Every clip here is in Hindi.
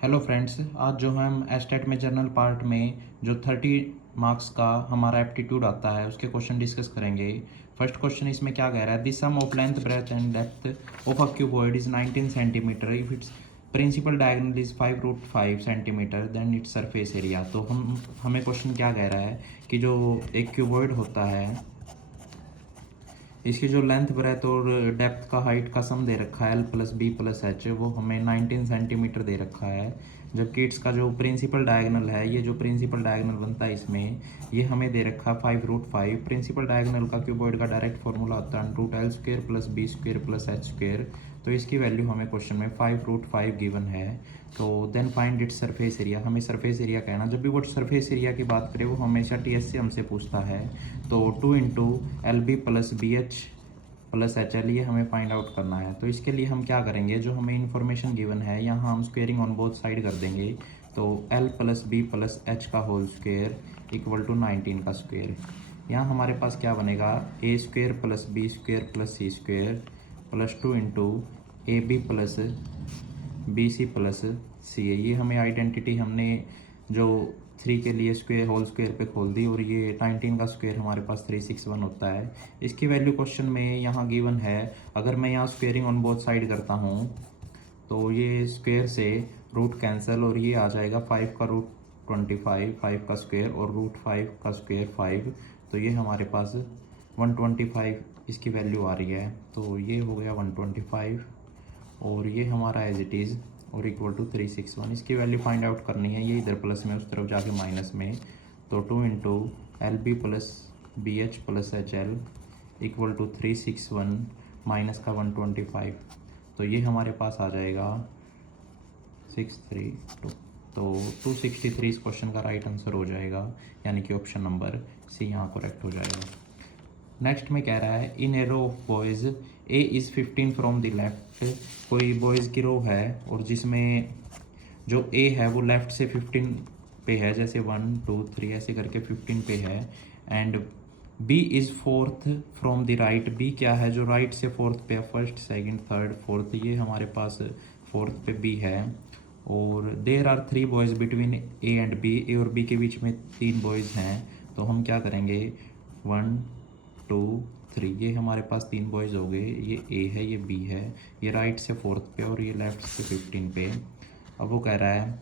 हेलो फ्रेंड्स, आज जो हम एस्टेट में जनरल पार्ट में जो 30 मार्क्स का हमारा एप्टीट्यूड आता है उसके क्वेश्चन डिस्कस करेंगे। फर्स्ट क्वेश्चन इसमें क्या कह रहा है, the sum of length breadth and depth of a cuboid is 19 centimetre if it's principal diagonal is 5√5 centimetre then its surface area. तो हमें क्वेश्चन क्या कह रहा है कि जो एक क्यूबॉइड होता है इसकी जो लेंथ ब्रेथ और डेप्थ का हाइट का सम दे रखा है L+B+H, वो हमें 19 सेंटीमीटर दे रखा है। जबकि इसका जो प्रिंसिपल डायगोनल है, ये जो प्रिंसिपल डायगोनल बनता है इसमें, ये हमें दे रखा है 5√5। प्रिंसिपल डायगोनल का क्यूबॉइड का डायरेक्ट फॉर्मूला होता है √L² + B² + H²। तो इसकी वैल्यू हमें क्वेश्चन में 5√5 गिवन है। तो then find it surface area, हमें सरफेस एरिया कहना। जब भी वो सरफेस एरिया की बात करें वो हमेशा TS से हमसे पूछता है। तो 2 × LB + BH + HL ये हमें फाइंड आउट करना है। तो इसके लिए हम क्या करेंगे, जो हमें इन्फॉर्मेशन गिवन है यहाँ हम स्क्वेयरिंग ऑन बोथ साइड कर देंगे। तो L + B + H का होल स्क्वेयर = 19 का स्क्वेयर। यहाँ हमारे पास क्या बनेगा, A² + B² + C² +2 × AB + BC + CA। ये हमें आइडेंटिटी हमने जो 3 के लिए स्क्वेयर होल स्क्वेयर पे खोल दी, और ये 19 का स्क्वेयर हमारे पास 361 होता है। इसकी वैल्यू क्वेश्चन में यहाँ गिवन है। अगर मैं यहाँ स्क्वेयरिंग ऑन बोथ साइड करता हूँ तो ये स्क्वेयर से रूट कैंसिल, और ये आ जाएगा 5 का रूट 25, 5 का स्क्वेयर और √5 का स्क्वेयर 5। तो ये हमारे पास 125 इसकी वैल्यू आ रही है। तो ये हो गया 125, और ये हमारा एज इट इज़ और = 361। इसकी वैल्यू फाइंड आउट करनी है, ये इधर प्लस में उस तरफ जाके माइनस में। तो 2 × LB + BH + HL = 361 माइनस का 125। तो ये हमारे पास आ जाएगा 632। तो 263 इस क्वेश्चन का राइट आंसर हो जाएगा, यानी कि ऑप्शन नंबर सी यहाँ करेक्ट हो जाएगा। नेक्स्ट में कह रहा है, in a row of boys A is 15 from the left. कोई बॉयज़ की रो है और जिसमें जो A है वो लेफ़्ट से 15 पे है, जैसे 1 2 3 ऐसे करके 15 पे है। And B is 4th from the right. B क्या है, जो राइट से 4th पे है, फर्स्ट सेकंड थर्ड फोर्थ, ये हमारे पास 4th पे B है। और there are 3 boys between A and B। A और B के बीच में 3 बॉयज़ हैं। तो हम क्या करेंगे, 1 2 3, ये हमारे पास 3 बॉयज़ हो गए। ये A है, ये B है, ये राइट से 4th पे और ये लेफ्ट से 15 पे। अब वो कह रहा है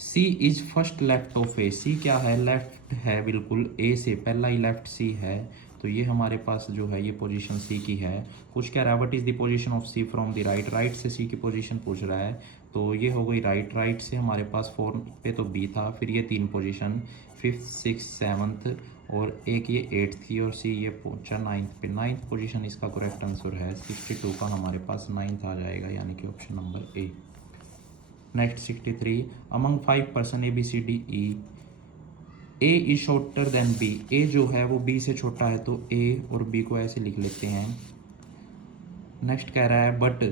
C is first left of A। C क्या है, लेफ्ट है बिल्कुल A से, पहला ही लेफ्ट C है। तो ये हमारे पास जो है ये पोजीशन C की है। कुछ कह रहा है, what is the position of C from the right. Right से C की पोजीशन पूछ रहा है। तो ये हो गई राइट। राइट से हमारे पास 4 पे तो B था, फिर ये 3 पोजीशन 5th 6th 7th और एक ये 8th थी, और C ये पहुंचा 9th पे। 9th पोजीशन इसका करेक्ट आंसर है। 62 का हमारे पास 9th आ जाएगा, यानी कि option number A। Next 63, among 5 person ABCDE A is shorter than B। A जो है वो B से छोटा है, तो A और B को ऐसे लिख लेते हैं। नेक्स्ट कह रहा है but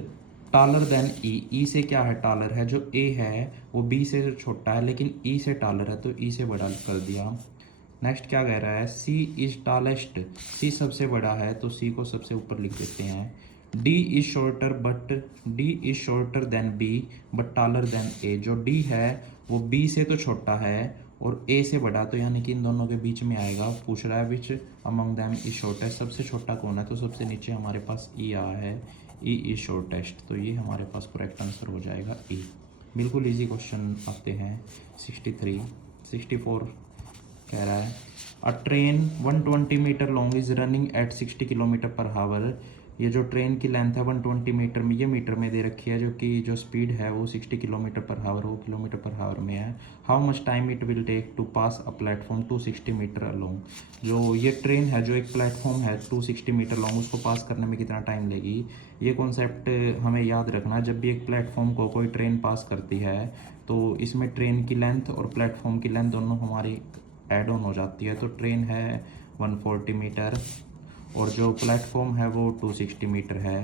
taller than E। E से क्या है, टालर है। जो A है वो B से छोटा है, लेकिन E से टालर है, तो E से बड़ा कर दिया। नेक्स्ट क्या कह रहा है, C इज टालेस्ट। C सबसे बड़ा है, तो C को सबसे ऊपर लिख देते हैं। D is shorter but D is shorter than B but taller than A। जो D है वो B से तो छोटा है और A से बड़ा, तो यानी कि इन दोनों के बीच में आएगा। पूछ रहा है which among them is shortest, सबसे छोटा कौन है। तो सबसे नीचे हमारे पास E आया है, E इज शॉर्टेस्ट। तो ये हमारे पास करेक्ट आंसर हो जाएगा E। बिल्कुल इजी क्वेश्चन आते हैं। 63 64 कह रहा है, a train 120 metre long is running at 60 kilometre per hour. ये जो ट्रेन की लेंथ है 120 मीटर में, ये मीटर में दे रखी है, जो कि जो स्पीड है वो 60 किलोमीटर पर हावर, वो किलोमीटर पर हावर में है। How much time it will take to pass a platform 260 metre long. जो ये ट्रेन है, जो एक प्लेटफॉर्म है 260 मीटर लॉन्ग, उसको पास करने में कितना टाइम लेगी। ये कॉन्सेप्ट हमें याद रखना। जब भी एक प्लेटफॉर्म को कोई ट्रेन पास करती है तो इसमें ट्रेन की लेंथ और प्लेटफॉर्म की लेंथ दोनों हमारी ऐड ऑन हो जाती है। तो ट्रेन है 140 मीटर और जो प्लेटफॉर्म है वो 260 मीटर है।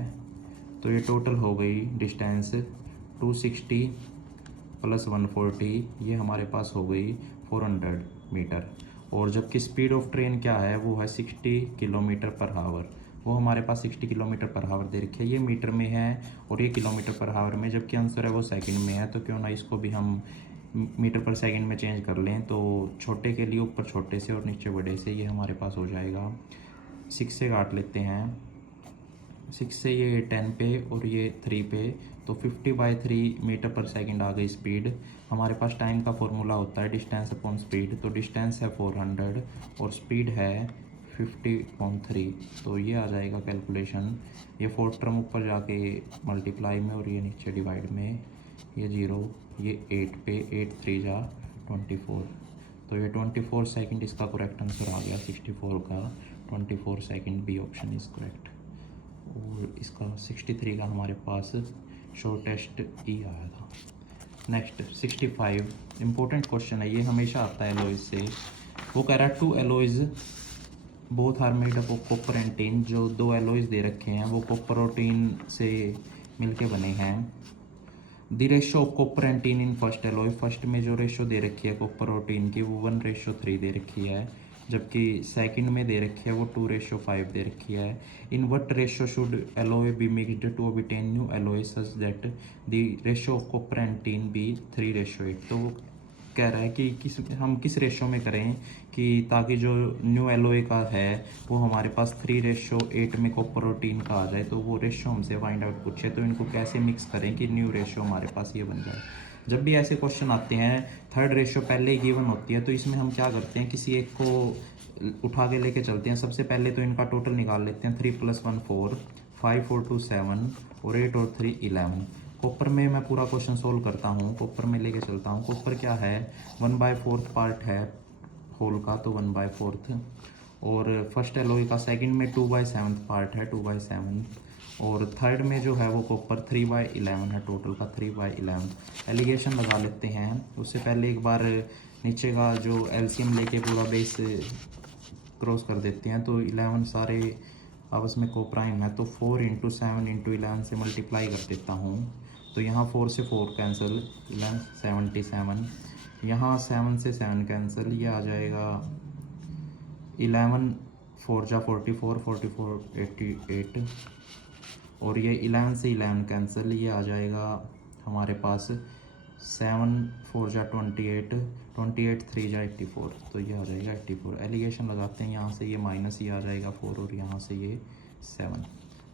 तो ये टोटल हो गई डिस्टेंस 260 + 140, ये हमारे पास हो गई 400 मीटर। और जबकि स्पीड ऑफ ट्रेन क्या है, वो है 60 किलोमीटर पर हावर। वो हमारे पास 60 किलोमीटर पर हावर दे रखी है। ये मीटर में है और ये किलोमीटर पर हावर में, जबकि आंसर है वो सेकंड में है। तो क्यों ना इसको भी हम मीटर पर सेकंड में चेंज कर लें। तो छोटे के लिए ऊपर छोटे से और नीचे बड़े से, ये हमारे पास हो जाएगा 6 से काट लेते हैं। 6 से ये 10 पे और ये 3 पे, तो 50/3 मीटर पर सेकंड आ गई स्पीड। हमारे पास टाइम का फॉर्मूला होता है डिस्टेंस अपॉन स्पीड। तो डिस्टेंस है 400 और स्पीड है 50/3। तो ये आ जाएगा कैलकुलेशन। ये 4 टर्म ऊपर जाके मल्टीप्लाई में और ये नीचे डिवाइड में, ये 0, ये 8 पे 8 3 जा 24। तो ये 24 सेकंड इसका करेक्ट आंसर आ गया 64 का 24 second. B option is correct. और इसका 63 का हमारे पास शॉर्टेस्ट ई आया था। नेक्स्ट 65 इम्पोर्टेंट क्वेश्चन है, ये हमेशा आता है एलॉयज से। वो कह रहा है 2 alloys both are made up of copper and tin. जो 2 एलॉयज दे रखे हैं वो कॉपर और टिन से मिलके बने हैं। The ratio of copper and tin in first alloy, first में जो रेशो दे रखी है कॉपर और टिन की वो 1:3 दे रखी है, जबकि सेकंड में दे रखी है वो 2:5 दे रखी है। In what ratio should alloy be mixed to obtain new alloy such that the ratio of copper and tin be 3:8। तो वो कह रहा है कि हम किस रेशो में करें कि ताकि जो न्यू एलॉय का है वो हमारे पास 3:8 में कॉपर और टिन का आ जाए। तो वो रेशो हमसे फाइंड आउट पूछे, तो इनको कैसे मिक्स करें कि न्यू रेशो हमारे पास ये बन जाए। जब भी ऐसे क्वेश्चन आते हैं थर्ड रेशो पहले ही गिवन होती है, तो इसमें हम क्या करते हैं, किसी एक को उठा के लेके चलते हैं। सबसे पहले तो इनका टोटल निकाल लेते हैं। 3 + 1 4, 5 और 2 7 और 8 और 3 11। कॉपर में मैं पूरा क्वेश्चन सोल्व करता हूँ, कॉपर में लेके चलता हूँ। कॉपर क्या है, 1/4 पार्ट है होल का, तो 1/4। और फर्स्ट एलॉय का सेकंड में 2/7 पार्ट है, 2/7। और थर्ड में जो है वो कॉपर 3/11 है, टोटल का 3/11। एलिगेशन लगा लेते हैं। उससे पहले एक बार नीचे का जो एलसीएम लेके पूरा बेस क्रॉस कर देते हैं। तो 11 सारे आपस में कोप्राइम है, तो 4 × 7 × 11 से मल्टीप्लाई कर देता हूँ। तो यहाँ 4 से 4 कैंसिल, 11 77। यहाँ 7 से 7 कैंसिल, ये आ जाएगा 11 4 जा 44, 44 88। और ये 11 से 11 कैंसिल, ये आ जाएगा हमारे पास 7 4 जा 28, 28 3 जा 84। तो ये आ जाएगा 84। एलिगेशन लगाते हैं, यहाँ से ये माइनस ये आ जाएगा 4 और यहाँ से ये 7।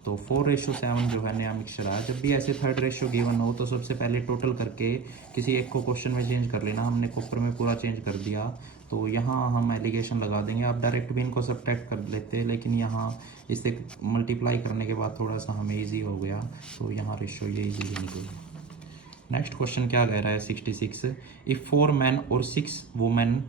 तो 4:7 जो है नया मिक्सचर आया। जब भी ऐसे थर्ड रेशो गिवन हो तो सबसे पहले टोटल करके किसी एक को क्वेश्चन में चेंज कर लेना। हमने कॉपर में पूरा चेंज कर दिया, तो यहाँ हम एलिगेशन लगा देंगे। आप डायरेक्ट भी इनको सब्ट्रैक्ट कर लेते हैं, लेकिन यहाँ इसे मल्टीप्लाई करने के बाद थोड़ा सा हमें ईजी हो गया, तो यहाँ रेशो ये ईजी निकल। नेक्स्ट क्वेश्चन क्या कह रहा है 66। इफ़ 4 men और 6 women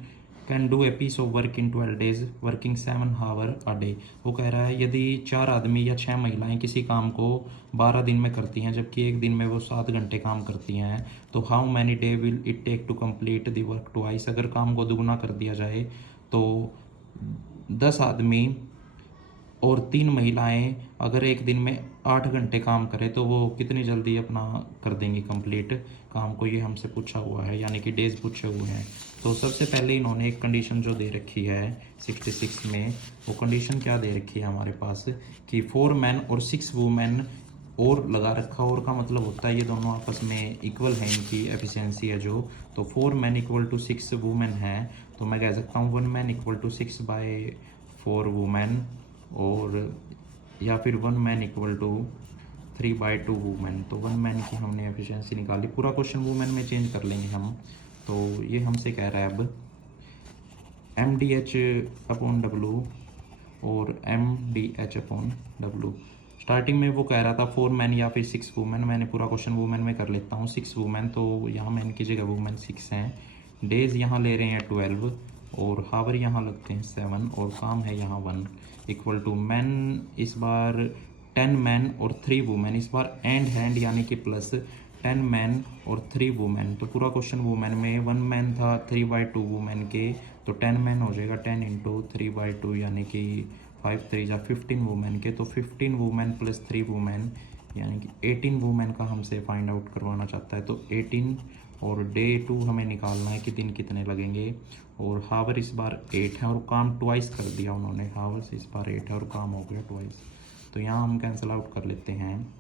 can do a piece of work in 12 days working 7 hours a day। वो कह रहा है यदि 4 आदमी या 6 महिलाएं किसी काम को 12 दिन में करती हैं, जबकि एक दिन में वो 7 घंटे काम करती हैं, तो how many day will it take to complete the work twice. अगर काम को दुगना कर दिया जाए तो 10 आदमी और 3 महिलाएं अगर एक दिन में 8 घंटे काम करें तो वो कितनी जल्दी अपना कर देंगी कंप्लीट काम को, ये हमसे पूछा हुआ है, यानी कि डेज पूछे हुए हैं। तो सबसे पहले इन्होंने एक कंडीशन जो दे रखी है 66 में, वो कंडीशन क्या दे रखी है हमारे पास कि 4 men और 6 women और लगा रखा, और का मतलब होता है ये दोनों आपस में इक्वल है, इनकी एफिशिएंसी है जो। तो 4 men = 6 women है, तो मैं कह सकता हूँ 1 man = 6/4 women, और या फिर 1 man = 3/2 वूमेन। तो 1 man की हमने एफिशिएंसी निकाली। पूरा क्वेश्चन वूमेन में चेंज कर लेंगे हम। तो ये हमसे कह रहा है अब MDH/W और MDH/W। स्टार्टिंग में वो कह रहा था 4 men या फिर 6 वूमेन। मैंने पूरा क्वेश्चन वूमेन में कर लेता हूँ। 6 वूमेन, तो यहाँ मैन की जगह वूमेन 6 हैं। डेज यहाँ ले रहे हैं 12 और हावर यहाँ लगते हैं 7 और काम है यहाँ 1 इक्वल टू मैन इस बार 10 मैन और 3 वूमेन, इस बार एंड हैंड यानी कि प्लस 10 मैन और 3 वूमेन। तो पूरा क्वेश्चन वूमेन में 1 मैन था 3/2 वूमेन के, तो 10 मैन हो जाएगा 10 × 3/2 यानी कि 5 3 जा 15 वूमेन के। तो 15 वूमेन प्लस 3 वूमेन यानी कि 18 वूमेन का हमसे फाइंड आउट करवाना चाहता है। तो 18 और डे 2 हमें निकालना है कि दिन कितने लगेंगे। और हावर इस बार 8 है और काम ट्वाइस कर दिया उन्होंने, हावर्स इस बार 8 है और काम हो गया ट्वाइस। तो यहाँ हम कैंसिल आउट कर लेते हैं।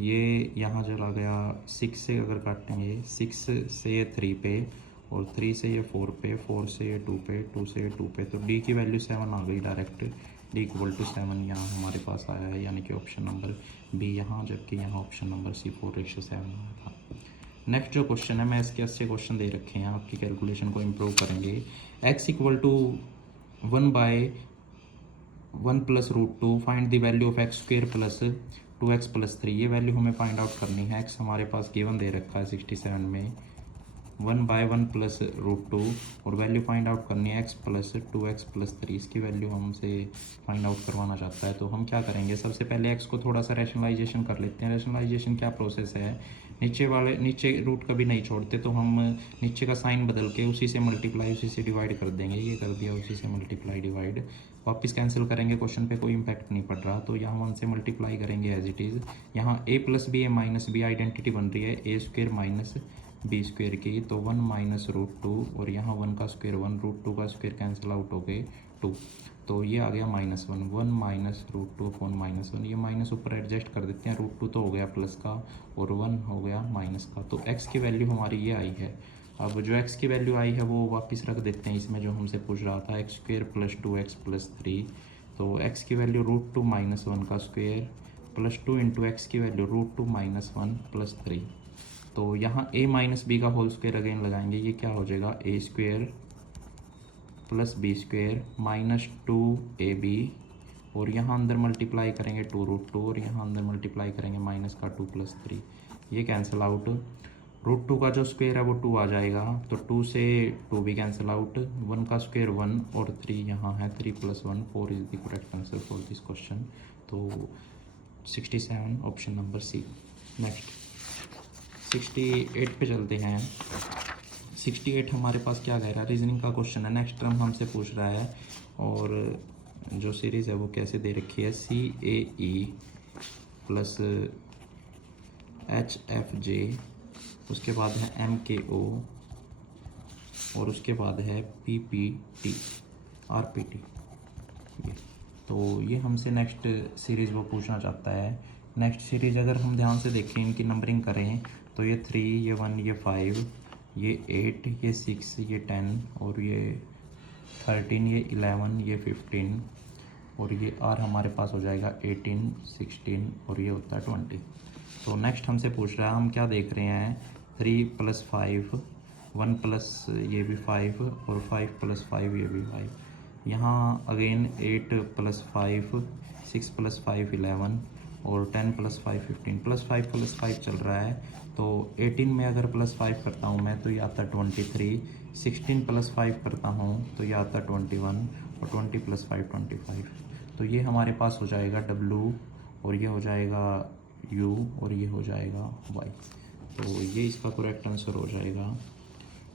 ये यहाँ चला गया, 6 से अगर काटेंगे, 6 से ये 3 पे, और 3 से ये 4 पे, 4 से ये 2 पे, 2 से ये 2 पे, तो डी की वैल्यू 7 आ गई डायरेक्ट। डी इक्वल टू 7 यहाँ हमारे पास आया है, यानी कि ऑप्शन नंबर बी यहाँ, जबकि यहाँ ऑप्शन नंबर सी 4:7 आया था। नेक्स्ट जो क्वेश्चन है, मैं इसके अच्छे क्वेश्चन दे रखे हैं, आपकी कैलकुलेशन को इम्प्रूव करेंगे। x equal to 1/1 plus √2, find the value of x square plus 2x plus 3। ये वैल्यू हमें फाइंड आउट करनी है। x हमारे पास गिवन दे रखा है 67 में, 1/1 प्लस √2, और वैल्यू फाइंड आउट करनी है x प्लस 2x प्लस 3। इसकी वैल्यू हमसे फाइंड आउट करवाना चाहता है। तो हम क्या करेंगे, सबसे पहले x को थोड़ा सा रैशनलाइजेशन कर लेते हैं। रैशनलाइजेशन क्या प्रोसेस है, नीचे रूट कभी नहीं छोड़ते, तो हम नीचे का साइन बदल के उसी से मल्टीप्लाई, उसी से डिवाइड कर देंगे। ये कर दिया, उसी से मल्टीप्लाई डिवाइड, वापस कैंसिल करेंगे, क्वेश्चन पे कोई इम्पैक्ट नहीं पड़ रहा। तो यहाँ 1 से मल्टीप्लाई करेंगे एज इट इज़। यहाँ a plus b, a minus b identity बन रही है a square minus b square की, तो 1 माइनस √2, और यहाँ 1 का स्क्वेयर 1, √2 का स्क्वेयर कैंसिल आउट हो गए 2, तो ये आ गया -1, 1 माइनस √2 अपॉन -1। ये माइनस ऊपर एडजस्ट कर देते हैं, √2 तो हो गया प्लस का, और 1 हो गया माइनस का। तो x की वैल्यू हमारी ये आई है। अब जो x की वैल्यू आई है वो वापस रख देते हैं इसमें, जो हमसे पूछ रहा था, x square plus 2x plus 3। तो x की वैल्यू √2 माइनस 1 का स्क्वेयर प्लस 2 इंटू एक्स की वैल्यू √2 माइनस 1 प्लस 3। तो यहाँ a माइनस बी का होल स्क्वेयर अगेन लगाएंगे, ये क्या हो जाएगा, a square plus b square minus 2ab, और यहाँ अंदर मल्टीप्लाई करेंगे 2√2, और यहाँ अंदर मल्टीप्लाई करेंगे माइनस का 2 प्लस 3। ये कैंसिल आउट, √2 का जो स्क्वेयर है वो 2 आ जाएगा, तो 2 से 2 भी कैंसिल आउट, 1 का स्क्वेयर 1, और 3 यहाँ है, 3 + 1 4 is the correct answer for this question. तो 67 ऑप्शन नंबर सी। नेक्स्ट 68 पे चलते हैं। 68 हमारे पास क्या कह रहा है, रीजनिंग का क्वेश्चन है। नेक्स्ट टर्म हमसे पूछ रहा है, और जो सीरीज़ है वो कैसे दे रखी है, CAE प्लस HFJ, उसके बाद है MKO, और उसके बाद है PPT RPT। तो ये हमसे नेक्स्ट सीरीज़ वो पूछना चाहता है। नेक्स्ट सीरीज़ अगर हम ध्यान से देखें, इनकी नंबरिंग करें, तो ये 3, ये 1, ये 5, ये 8, ये 6, ये 10, और ये 13, ये 11, ये 15, और ये R हमारे पास हो जाएगा 18, 16, और ये होता है 20। तो नेक्स्ट हमसे पूछ रहा है, हम क्या देख रहे हैं, 3 + 5, 1 प्लस ये भी 5, और 5 + 5 ये भी 5। यहाँ अगेन 8 + 5, 6 + 5 11, और 10 + 5 15, +5 + 5 चल रहा है। तो 18 में अगर +5 करता हूँ मैं, तो ये आता 23, 16 + 5 करता हूँ तो ये आता 21, और 20 + 5 25। तो ये हमारे पास हो जाएगा W, और ये हो जाएगा U, और ये हो जाएगा Y। तो ये इसका करेक्ट आंसर हो जाएगा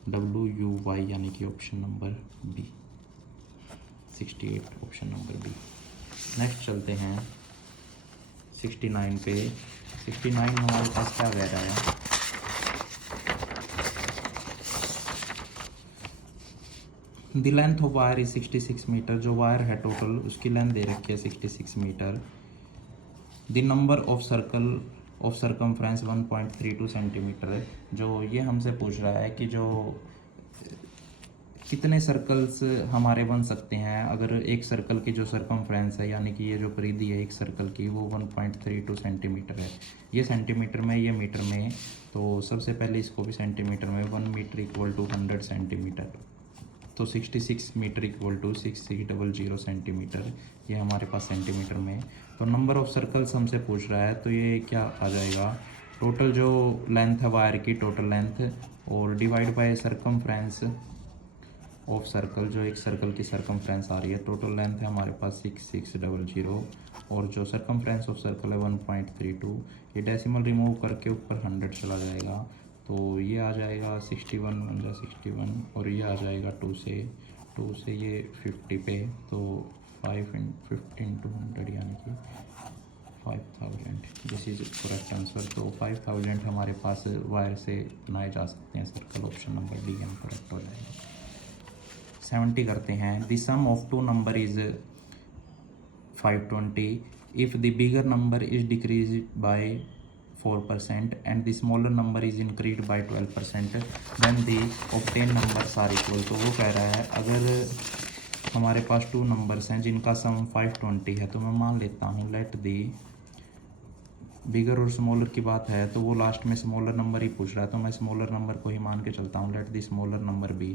WUY, यानी कि option number B, 68 option number B. Next चलते हैं 69 पे। 69 में हमारे पास क्या कह रहा है, the length of wire is 66 metre. जो वायर है टोटल उसकी लेंथ दे रखी है 66 metre. The number of circle of circumference 1.32 centimetre. जो ये हमसे पूछ रहा है कि जो कितने सर्कल्स हमारे बन सकते हैं अगर एक सर्कल की जो सर्कमफ्रेंस है, यानी कि ये जो परिधि है एक सर्कल की, वो 1.32 सेंटीमीटर है। ये सेंटीमीटर में, ये मीटर में। तो सबसे पहले इसको भी सेंटीमीटर में, 1 मीटर इक्वल टू 100 सेंटीमीटर। तो 66 मीटर इक्वल टू 6600 सेंटीमीटर, ये हमारे पास सेंटीमीटर में। तो नंबर ऑफ सर्कल्स हमसे पूछ रहा है, तो ये क्या आ जाएगा, टोटल जो लेंथ है वायर की, टोटल लेंथ, और divide by circumference of circle, जो एक सर्कल की सर्कमफ्रेंस आ रही है। टोटल लेंथ है हमारे पास 6600, और जो सर्कमफ्रेंस ऑफ सर्कल है 1.32। ये डेसिमल रिमूव करके ऊपर 100 चला जाएगा, तो ये आ जाएगा 61 1 जा 61, और ये आ जाएगा 2 से ये 50 पे, तो 5 × 15 × 100, यानी कि 5000। This is correct answer. तो 5000 हमारे पास वायर से बनाए जा सकते हैं सर्कल, ऑप्शन नंबर डी एम करेक्ट हो जाएगा। 70 करते हैं। The sum of 2 number is 520, if the bigger number is decreased by 4% and the smaller number is increased by 12% then the obtained numbers are equal। तो वो कह रहा है अगर हमारे पास 2 नंबर्स हैं जिनका सम 520 है तो मैं मान लेता हूँ लेट दी बिगर और स्मॉलर की बात है तो वो लास्ट में स्मॉलर नंबर ही पूछ रहा है तो मैं स्मॉलर नंबर को ही मान के चलता हूँ। Let the smaller number be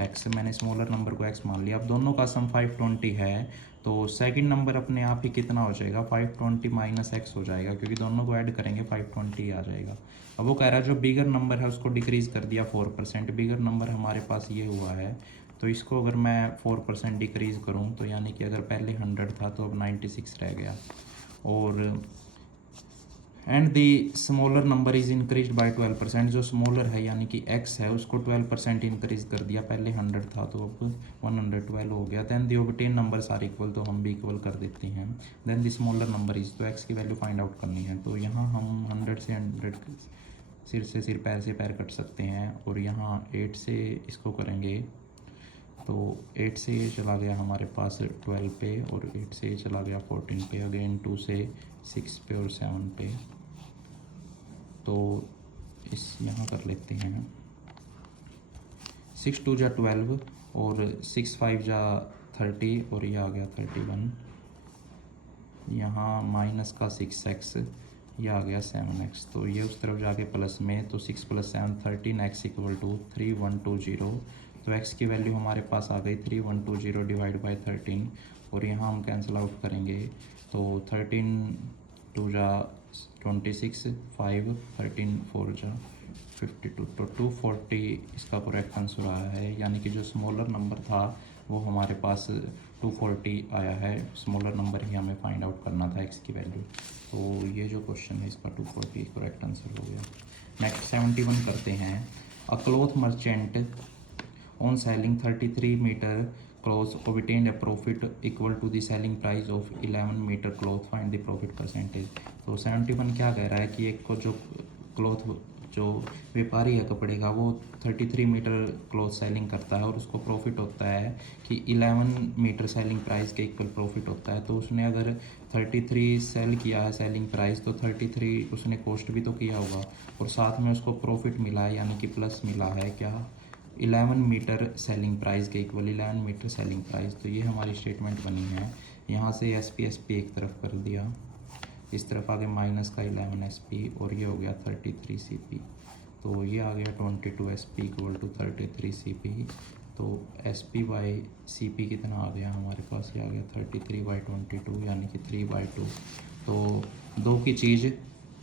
x, मैंने स्मॉलर नंबर को एक्स मान लिया। अब दोनों का सम 520 है तो सेकंड नंबर अपने आप ही कितना हो जाएगा 520 माइनस एक्स हो जाएगा क्योंकि दोनों को ऐड करेंगे 520 आ जाएगा। अब वो कह रहा है जो बिगर नंबर है उसको डिक्रीज़ कर दिया 4%। बिगर नंबर हमारे पास ये हुआ है तो इसको अगर मैं 4% डिक्रीज़ करूँ तो यानी कि अगर पहले 100 था तो अब 96 रह गया। और and the smaller number is increase by 12%। जो स्मॉलर है यानी कि x है उसको 12% इंक्रीज कर दिया, पहले 100 था तो अब 112 हो गया। Then the obtain numbers are equal तो हम भी इक्वल कर देते हैं। Then the smaller number is तो x की वैल्यू फाइंड आउट करनी है तो यहाँ हम 100 से 100 सिर से सिर पैर से पैर कट सकते हैं और यहाँ 8 से इसको करेंगे तो 8 से ये चला गया हमारे पास 12 पे और 8 से ये चला गया 14 पे, अगेन 2 से 6 पे और 7 पे। तो इस यहाँ कर लेते हैं 6 2 जा 12 और 6 5 जा 30 और ये आ गया 31। यहाँ माइनस का 6x, ये आ गया 7x। तो ये उस तरफ जाके प्लस में तो 6 + 7 13 x इक्वल टू 3120। तो x की वैल्यू हमारे पास आ गई 3120 डिवाइड बाई 13 और यहाँ हम कैंसिल आउट करेंगे तो 13 2 जा 26 5 13 4 जा 52 तो 240 इसका करेक्ट आंसर आया है। यानी कि जो स्मॉलर नंबर था वो हमारे पास 240 आया है। स्मॉलर नंबर ही हमें फाइंड आउट करना था x की वैल्यू। तो ये जो क्वेश्चन है इसका 240 करेक्ट आंसर हो गया। नेक्स्ट 71 करते हैं। अ cloth merchant on selling 33 meter clothes obtained a profit equal to the selling price of 11 meter cloth, find the profit percentage। तो 71 क्या कह रहा है कि एक को जो क्लॉथ जो व्यापारी है कपड़े का वो 33 मीटर क्लॉथ सेलिंग करता है और उसको प्रॉफिट होता है कि 11 मीटर सेलिंग प्राइस के इक्वल प्रॉफिट होता है। तो उसने अगर 33 सेल किया है सेलिंग प्राइस तो 33 उसने कॉस्ट भी तो किया होगा और साथ में उसको प्रॉफिट मिला है यानी कि प्लस मिला है क्या 11 मीटर सेलिंग प्राइस के इक्वल 11 मीटर सेलिंग प्राइस। तो ये हमारी स्टेटमेंट बनी है। यहाँ से SP एक तरफ कर दिया, इस तरफ आगे माइनस का 11 SP और ये हो गया 33 CP। तो ये आ गया 22 SP इक्वल टू 33 CP। तो SP बाई CP कितना आ गया हमारे पास, ये आ गया 33/22 यानी कि 3/2। तो 2 की चीज़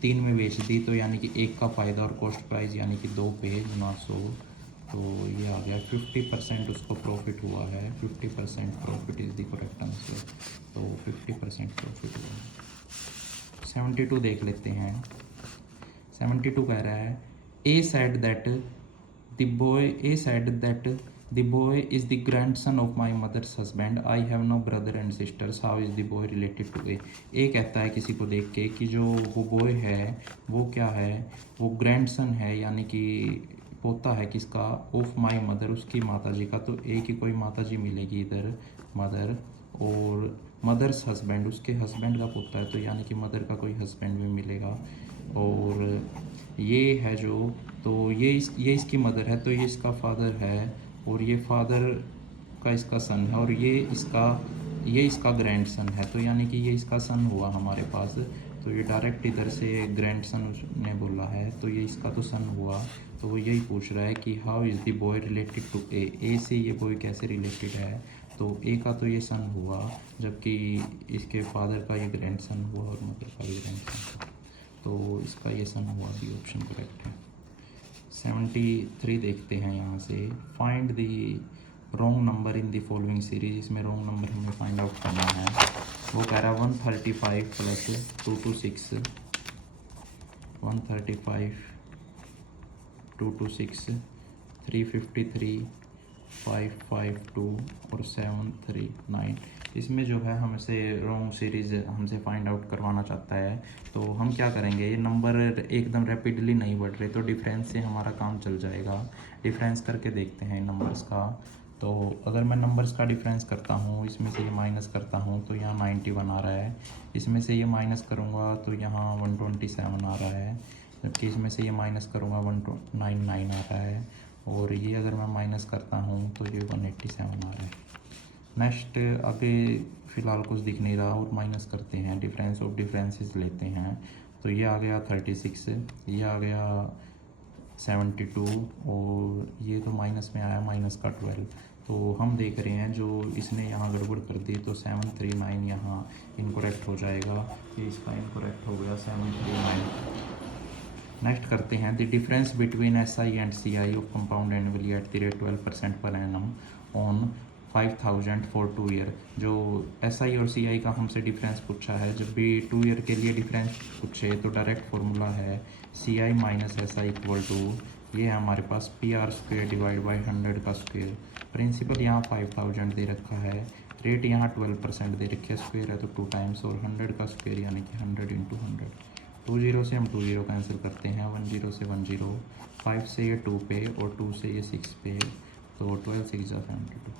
3 में बेच दी तो यानी कि 1 का फ़ायदा और कॉस्ट प्राइस यानी कि 2 पे गुना 100। तो ये आ गया 50% उसको प्रॉफिट हुआ है। 50% profit is the correct answer. तो 50% प्रॉफिट हुआ। 72 देख लेते हैं। 72 कह रहा है ए said that the boy is the grandson of my mother's husband. I have no brother and sisters. How is the boy related to A? ए कहता है किसी को देख के कि जो वो बॉय है वो क्या है, वो ग्रैंडसन है यानी कि पोता है किसका, ऑफ माई मदर उसकी माता जी का। तो ए की कोई माता जी मिलेगी इधर मदर और मदर्स हस्बैंड उसके हस्बैंड का पोता है तो यानी कि मदर का कोई हस्बैंड भी मिलेगा। और ये है जो तो ये इसकी मदर है तो ये इसका फादर है और ये फादर का इसका सन है और ये इसका ग्रैंड सन है तो यानी कि ये इसका सन हुआ हमारे पास। तो ये डायरेक्ट इधर से ग्रैंड सन उसने बोला है तो ये इसका तो सन हुआ। तो वो यही पूछ रहा है कि how is the boy related to A से ये बॉय कैसे रिलेटेड है। तो ए का तो ये सन हुआ जबकि इसके फादर का ये ग्रैंड सन हुआ और मदर का भी ग्रैंड सन। तो इसका ये सन हुआ, बी ऑप्शन करेक्ट है। 73 देखते हैं यहाँ से। Find the wrong number in the following series. इसमें रॉन्ग नंबर हमें फाइंड आउट करना है। वो कह रहा है 135 + 226 135 226 353 552 और 739। इसमें जो है हमसे रॉन्ग सीरीज़ हमसे फाइंड आउट करवाना चाहता है। तो हम क्या करेंगे, ये नंबर एकदम रैपिडली नहीं बढ़ रहे तो डिफरेंस से हमारा काम चल जाएगा। डिफरेंस करके देखते हैं नंबर्स का। तो अगर मैं नंबर्स का डिफरेंस करता हूँ, इसमें से ये माइनस करता हूँ तो यहाँ 91 आ रहा है, इसमें से ये माइनस करूँगा तो यहाँ 127 आ रहा है, जबकि इसमें से ये माइनस करूँगा 199 आ रहा है, और ये अगर मैं माइनस करता हूँ तो ये 187 आ रहा है। नेक्स्ट आगे फ़िलहाल कुछ दिख नहीं रहा और माइनस करते हैं, डिफरेंस ऑफ डिफरेंसेस लेते हैं। तो ये आ गया 36, ये आ गया 72, और ये तो माइनस में आया माइनस का 12। तो हम देख रहे हैं जो इसने यहाँ गड़बड़ कर दी, तो 739 यहाँ इनकरेक्ट हो जाएगा, ये इसका इनकरेक्ट हो गया 739। नेक्स्ट करते हैं the difference between S I and C I of compound annually at the rate 12% per annum on 5000 for 2 year. जो एस आई और सी आई का हमसे डिफरेंस पूछा है, जब भी 2 ईयर के लिए डिफरेंस पूछे तो डायरेक्ट फार्मूला है C I minus S I equal to, ये है हमारे पास P R square divide by 100 का स्क्वेयर। प्रिंसिपल यहाँ 5000 दे रखा है, रेट यहाँ 12% दे रखी है, स्क्वेयर है तो 2 टाइम्स, और 100 का स्क्वेयर यानी कि 100 इंटू 100। 2 0 से हम 2 0 कैंसिल करते हैं, 1 0 से 1 0, 5 से ये 2 पे और 2 से ये 6 पे, तो 12 6 जा 72।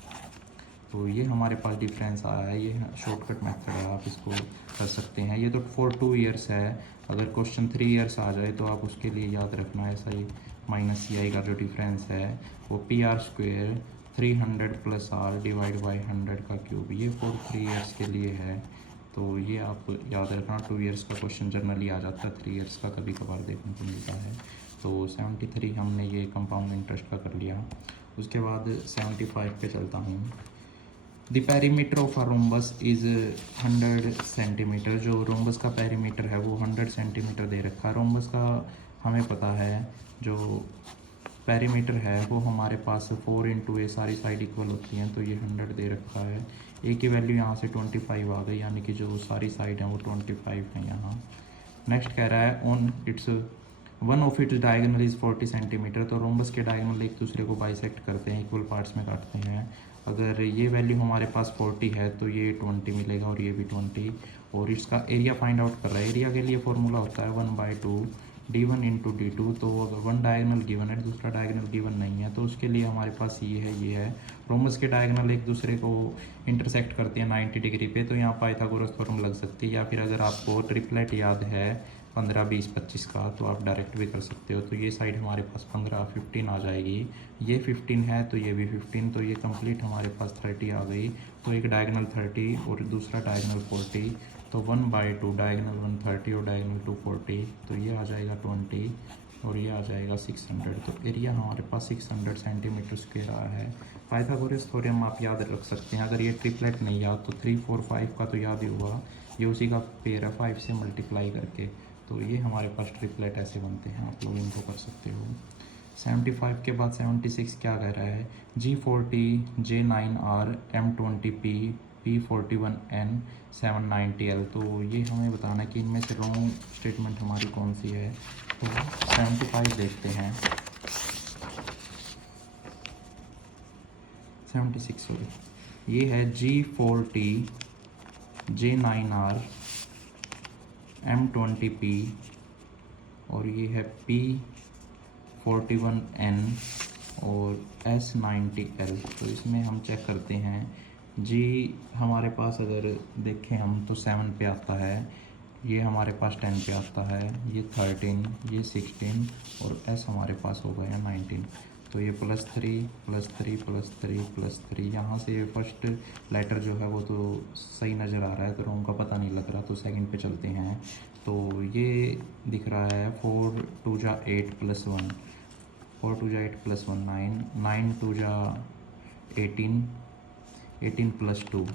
तो ये हमारे पास डिफरेंस आया है, ये शॉर्टकट मेथड है, आप इसको कर सकते हैं। ये तो फॉर 2 ईयर्स है, अगर क्वेश्चन 3 ईयर्स आ जाए तो आप उसके लिए याद रखना है एस आई माइनस सी आई का जो डिफरेंस है वो P R square 300 plus R divide by 100 का क्यूब, ये फॉर 3 ईयर्स के लिए है। तो ये आप याद रखना, 2 ईयर्स का क्वेश्चन जनरली आ जाता है, 3 ईयर्स का कभी कभार देखने को मिलता है। तो 73 हमने ये कंपाउंड इंटरेस्ट का कर लिया। उसके बाद 75 पे चलता हूँ। The perimeter of a rhombus is 100 centimetre. जो रोम्बस का पेरीमीटर है वो 100 सेंटीमीटर दे रखा है। रोम्बस का हमें पता है जो पेरीमीटर है वो हमारे पास 4 इंटू ए सारी साइड इक्वल होती हैं, तो ये 100 दे रखा है। ए की वैल्यू यहाँ से 25 आ गई, यानी कि जो सारी साइड हैं वो 25 हैं यहाँ। नेक्स्ट कह रहा है on it's one of its diagonal is 40 centimetre. तो रोम्बस के डायगोनल एक दूसरे को बाइसेक्ट करते हैं, इक्वल पार्ट्स में काटते हैं। अगर ये वैल्यू हमारे पास 40 है तो ये 20 मिलेगा और ये भी 20, और इसका एरिया फाइंड आउट कर रहा है। एरिया के लिए फॉर्मूला होता है 1/2 d1 इंटू d2। तो अगर वन डायगोनल गिवन है, दूसरा डायगोनल गिवन नहीं है, तो उसके लिए हमारे पास ये है। रोम्बस के डायगोनल एक दूसरे को इंटरसेक्ट करते हैं 90 डिग्री पे, तो यहाँ पाइथागोरस थ्योरम लग सकती है। या फिर अगर आपको ट्रिपलेट याद है 15 20 25 का, तो आप डायरेक्ट भी कर सकते हो। तो ये साइड हमारे पास 15 15 आ जाएगी, ये 15 है तो ये भी 15, तो ये कंप्लीट हमारे पास 30 आ गई। तो एक डायगोनल 30 और दूसरा डायगोनल 40, तो 1/2 डायगोनल 130 और डायगोनल 240, तो ये आ जाएगा 20 और ये आ जाएगा 600। तो एरिया हमारे पास 600 सेंटीमीटर स्क्वायर आया है। पाइथागोरस थ्योरम आप याद रख सकते हैं। अगर ये ट्रिपलेट नहीं याद तो 3 4 5 का तो याद ही हुआ, ये उसी का पेयर है 5 से मल्टीप्लाई करके। तो ये हमारे पास ट्रिपलेट ऐसे बनते हैं, आप लोग इनको कर सकते हो। 75 के बाद 76 क्या कह रहा है, G40 J9R M20P P41N 790L। तो ये हमें बताना है कि इनमें से रॉन्ग स्टेटमेंट हमारी कौन सी है। तो 75 देखते हैं, 76 सॉरी, ये है G40 J9R M20P और ये है P41N और S90L। तो इसमें हम चेक करते हैं, जी हमारे पास अगर देखें हम तो 7 पे आता है, ये हमारे पास 10 पे आता है, ये 13, ये 16 और S हमारे पास हो गया 19। तो ये +3 +3 +3 +3, यहाँ से ये फर्स्ट लेटर जो है वो तो सही नज़र आ रहा है, तो रॉन्ग का पता नहीं लग रहा। तो सेकंड पे चलते हैं, तो ये दिख रहा है 4 2 जा 8 + 1, 4 2 जा 8 + 1 9, 9 2 जा 18, 18 + 2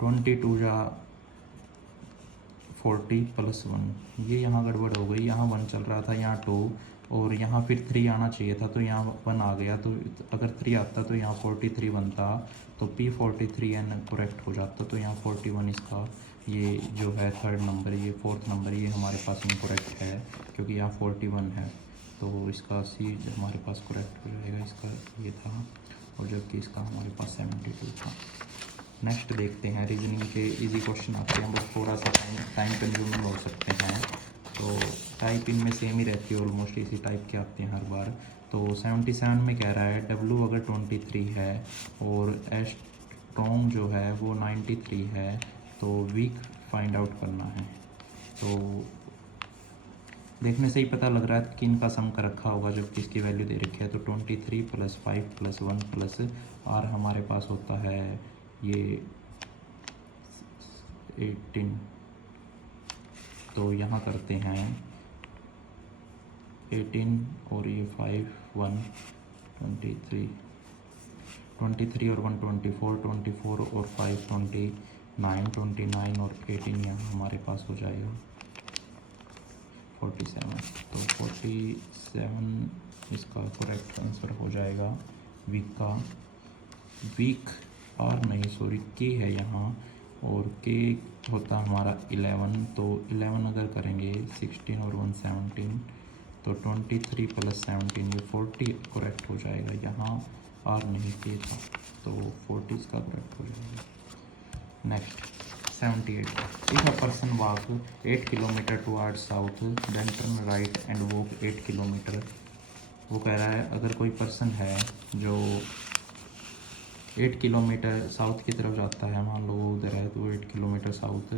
22 जा 40 + 1। ये यहाँ गड़बड़ हो गई, यहाँ 1 चल रहा था, यहाँ 2 और यहाँ फिर 3 आना चाहिए था, तो यहाँ 1 आ गया। तो अगर 3 आता तो यहाँ 43 बनता, तो P43N करेक्ट हो जाता। तो यहाँ 41 इसका ये जो है थर्ड नंबर, ये फोर्थ नंबर, ये हमारे पास इनकरेक्ट है क्योंकि यहाँ 41 है। तो इसका C हमारे पास करेक्ट हो जाएगा, इसका ये था, और जबकि इसका हमारे पास 72 था। नेक्स्ट देखते हैं, रीजनिंग के इजी क्वेश्चन आते हैं, वो थोड़ा सा टाइम कंज्यूमिंग हो सकते हैं। तो टाइप इनमें सेम ही रहती है, ऑलमोस्ट इसी टाइप के आते हैं हर बार। तो 77 में कह रहा है W अगर 23 है और स्ट्रॉन्ग जो है वो 93 है, तो वीक फाइंड आउट करना है। तो देखने से ही पता लग रहा है कि इनका सम कर रखा होगा, जबकि इसकी वैल्यू दे रखी है। तो 23 + 5 + 1 + R हमारे पास होता है ये 18। तो यहाँ करते हैं 18 और ये 5 1 23 और 1 24 और 5 29 और 18 यहाँ हमारे पास हो जाएगा 47। तो 47 इसका करेक्ट आंसर हो जाएगा वीक का। वीक और नहीं सॉरी के है यहाँ, और के होता हमारा 11। तो 11 अगर करेंगे 16 और 1 17, तो 23 + 17 ये 40 करेक्ट हो जाएगा। यहाँ आर नहीं के था, तो 40 इसका करेक्ट हो जाएगा। Next 78, if a person walk 8 kilometre towards south then turn right and walk 8 kilometre. वो कह रहा है अगर कोई पर्सन है जो 8 किलोमीटर साउथ की तरफ जाता है, मान लो वो उधर है, तो 8 किलोमीटर साउथ,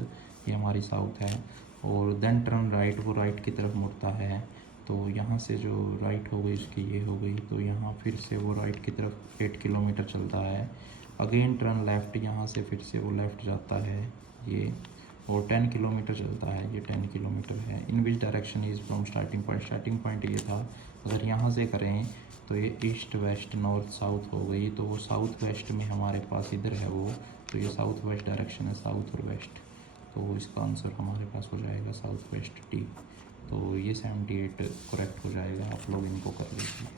ये हमारी साउथ है, और देन टर्न राइट, वो राइट की तरफ मुड़ता है। तो यहाँ से जो राइट हो गई उसकी ये हो गई, तो यहाँ फिर से वो राइट की तरफ 8 किलोमीटर चलता है। अगेन टर्न लेफ़्ट, यहाँ से फिर से वो लेफ़्ट जाता है ये, और 10 किलोमीटर चलता है, ये 10 किलोमीटर है। In which direction is from starting point, starting point ये था, अगर यहाँ से करें तो ये ईस्ट वेस्ट नॉर्थ साउथ हो गई, तो वो साउथ वेस्ट में हमारे पास इधर है वो, तो ये साउथ वेस्ट डायरेक्शन है, साउथ और वेस्ट। तो इसका आंसर हमारे पास हो जाएगा साउथ वेस्ट टी। तो ये 78 करेक्ट हो जाएगा। आप लोग इनको कर लीजिए।